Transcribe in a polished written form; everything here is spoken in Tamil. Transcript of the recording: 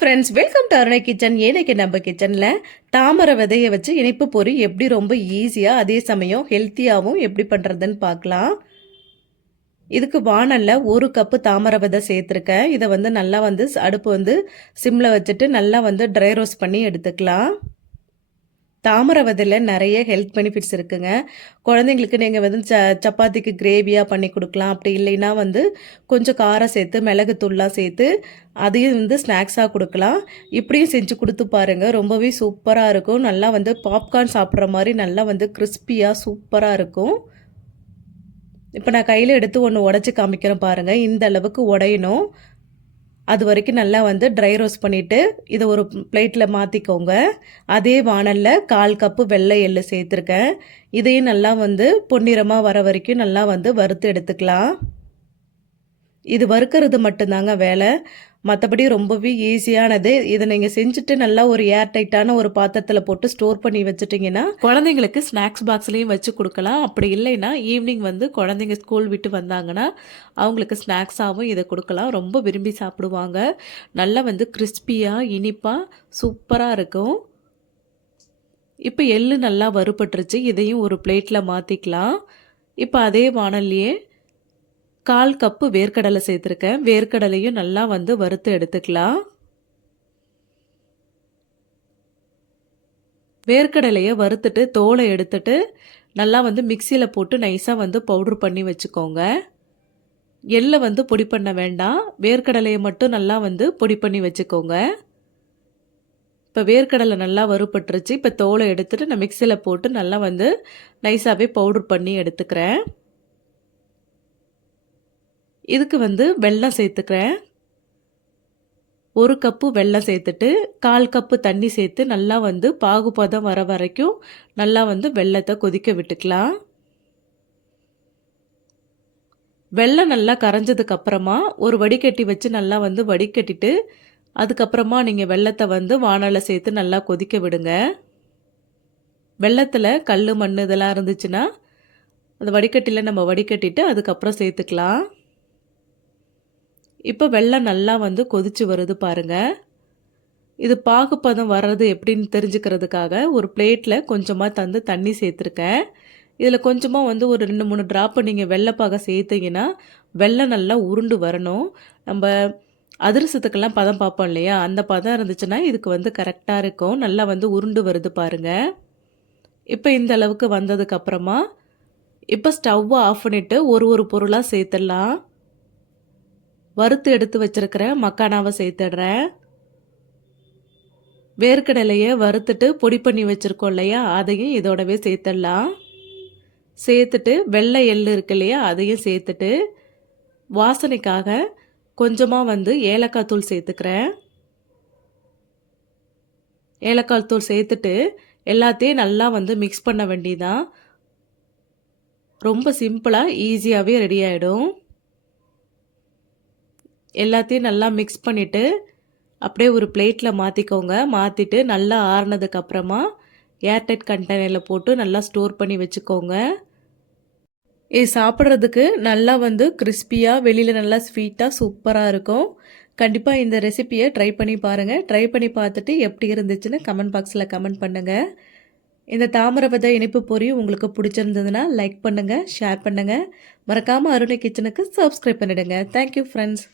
Friends, welcome to Arunai kitchen. ஏனைக்கு நம்ம கிச்சனில் தாமரை விதையை வச்சு இனிப்பு பொரி எப்படி ரொம்ப ஈஸியாக அதே சமயம் ஹெல்த்தியாகவும் எப்படி பண்ணுறதுன்னு பார்க்கலாம். இதுக்கு வானலில் 1 கப்பு தாமரை விதை சேர்த்துருக்கேன். இதை நல்லா அடுப்பு சிம்மில் வச்சுட்டு நல்லா ட்ரை ரோஸ்ட் பண்ணி எடுத்துக்கலாம். தாமரை விதையில் நிறைய ஹெல்த் பெனிஃபிட்ஸ் இருக்குங்க. குழந்தைங்களுக்கு நீங்கள் சப்பாத்திக்கு கிரேவியாக பண்ணி கொடுக்கலாம். அப்படி இல்லைன்னா கொஞ்சம் காரம் சேர்த்து மிளகுத்தூள்லாம் சேர்த்து அதையும் ஸ்நாக்ஸாக கொடுக்கலாம். இப்படியும் செஞ்சு கொடுத்து பாருங்கள், ரொம்பவே சூப்பராக இருக்கும். நல்லா பாப்கார்ன் சாப்பிட்ற மாதிரி நல்லா கிறிஸ்பியாக சூப்பராக இருக்கும். இப்போ நான் கையில் எடுத்து ஒன்று உடச்சி காமிக்கிறேன் பாருங்கள். இந்த அளவுக்கு உடையணும். அது வரைக்கும் நல்லா ட்ரை ரோஸ்ட் பண்ணிவிட்டு இதை ஒரு பிளேட்டில் மாற்றிக்கோங்க. அதே வானலில் 1/4 கப்பு வெள்ளை எள்ளு சேர்த்துருக்கேன். இதையும் நல்லா பொன்னிறமாக வர வரைக்கும் நல்லா வறுத்து எடுத்துக்கலாம். இது வறுக்கிறது மட்டும்தாங்க வேலை, மற்றபடி ரொம்பவே ஈஸியானது. இதை நீங்கள் செஞ்சுட்டு நல்லா ஒரு ஏர் டைட்டான ஒரு பாத்திரத்தில் போட்டு ஸ்டோர் பண்ணி வச்சுட்டிங்கன்னா குழந்தைங்களுக்கு ஸ்நாக்ஸ் பாக்ஸ்லேயும் வச்சு கொடுக்கலாம். அப்படி இல்லைன்னா ஈவினிங் குழந்தைங்க ஸ்கூல் விட்டு வந்தாங்கன்னா அவங்களுக்கு ஸ்நாக்ஸாகவும் இதை கொடுக்கலாம். ரொம்ப விரும்பி சாப்பிடுவாங்க. நல்லா கிறிஸ்பியாக இனிப்பாக சூப்பராக இருக்கும். இப்போ எள்ளு நல்லா வறுபட்டுருச்சு. இதையும் ஒரு பிளேட்டில் மாற்றிக்கலாம். இப்போ அதே வானல்லையே 1/4 கப்பு வேர்க்கடலை சேர்த்துருக்கேன். வேர்க்கடலையும் நல்லா வறுத்து எடுத்துக்கலாம். வேர்க்கடலையை வறுத்துட்டு தோலை எடுத்துட்டு நல்லா மிக்சியில் போட்டு நைஸாக பவுட்ரு பண்ணி வச்சுக்கோங்க. எள்ளை பொடி பண்ண வேண்டாம், வேர்க்கடலையை மட்டும் நல்லா பொடி பண்ணி வச்சுக்கோங்க. இப்போ வேர்க்கடலை நல்லா வறுபட்டுருச்சு. இப்போ தோலை எடுத்துட்டு நான் மிக்சியில் போட்டு நல்லா நைஸாகவே பவுட்ரு பண்ணி எடுத்துக்கிறேன். இதுக்கு வெல்லம் சேர்த்துக்கிறேன். 1 கப்பு வெல்லம் சேர்த்துட்டு 1/4 கப்பு தண்ணி சேர்த்து நல்லா பாகுபதம் வர வரைக்கும் நல்லா வெல்லத்தை கொதிக்க விட்டுக்கலாம். வெல்லம் நல்லா கரைஞ்சதுக்கு அப்புறமா ஒரு வடிகட்டி வச்சு நல்லா வடிகட்டிட்டு அதுக்கப்புறமா நீங்கள் வெல்லத்தை வானலில் சேர்த்து நல்லா கொதிக்க விடுங்க. வெல்லத்தில் கல் மண் இதெல்லாம் இருந்துச்சுன்னா அந்த வடிகட்டியில் நம்ம வடிகட்டிட்டு அதுக்கப்புறம் சேர்த்துக்கலாம். இப்போ வெல்லம் நல்லா கொதிச்சு வருது பாருங்கள். இது பாகுப்பதம் வர்றது எப்படின்னு தெரிஞ்சுக்கிறதுக்காக ஒரு பிளேட்டில் கொஞ்சமாக தண்ணி சேர்த்துருக்கேன். இதில் கொஞ்சமாக ஒரு 2-3 ட்ராப்பு நீங்கள் வெள்ளைப்பாக சேர்த்திங்கன்னா வெல்லம் நல்லா உருண்டு வரணும். நம்ம அதிரசத்துக்கெல்லாம் பதம் பார்ப்போம் இல்லையா, அந்த பதம் இருந்துச்சுன்னா இதுக்கு கரெக்டாக இருக்கும். நல்லா உருண்டு வருது பாருங்கள். இப்போ இந்த அளவுக்கு வந்ததுக்கப்புறமா இப்போ ஸ்டவ்வை ஆஃப் பண்ணிவிட்டு ஒரு பொருளாக சேர்த்துடலாம். வறுத்து எடுத்து வச்சிருக்கிற மக்கானாவை சேர்த்துடுறேன். வேர்க்கடலையை வறுத்துட்டு பொடி பண்ணி வச்சுருக்கோம் இல்லையா, அதையும் இதோடவே சேர்த்துடலாம். சேர்த்துட்டு வெள்ளை எள்ளு இருக்கு இல்லையா, அதையும் சேர்த்துட்டு வாசனைக்காக கொஞ்சமாக ஏலக்காய் தூள் சேர்த்துக்கிறேன். ஏலக்காய் தூள் சேர்த்துட்டு எல்லாத்தையும் நல்லா மிக்ஸ் பண்ண வேண்டியதான். ரொம்ப சிம்பிளாக ஈஸியாகவே ரெடி ஆகிடும். எல்லாத்தையும் நல்லா மிக்ஸ் பண்ணிவிட்டு அப்படியே ஒரு பிளேட்டில் மாற்றிக்கோங்க. மாற்றிட்டு நல்லா ஆறுனதுக்கப்புறமா ஏர்டைட் கண்டெய்னரில் போட்டு நல்லா ஸ்டோர் பண்ணி வச்சுக்கோங்க. இது சாப்பிட்றதுக்கு நல்லா கிறிஸ்பியாக, வெளியில் நல்லா ஸ்வீட்டாக சூப்பராக இருக்கும். கண்டிப்பாக இந்த ரெசிப்பியை ட்ரை பண்ணி பாருங்கள். ட்ரை பண்ணி பார்த்துட்டு எப்படி இருந்துச்சுன்னு கமெண்ட் பாக்ஸில் கமெண்ட் பண்ணுங்கள். இந்த தாமரை விதை இனிப்பு பொரி உங்களுக்கு பிடிச்சிருந்ததுன்னா லைக் பண்ணுங்கள், ஷேர் பண்ணுங்கள். மறக்காமல் அருணை கிச்சனுக்கு சப்ஸ்கிரைப் பண்ணிவிடுங்க. Thank you friends.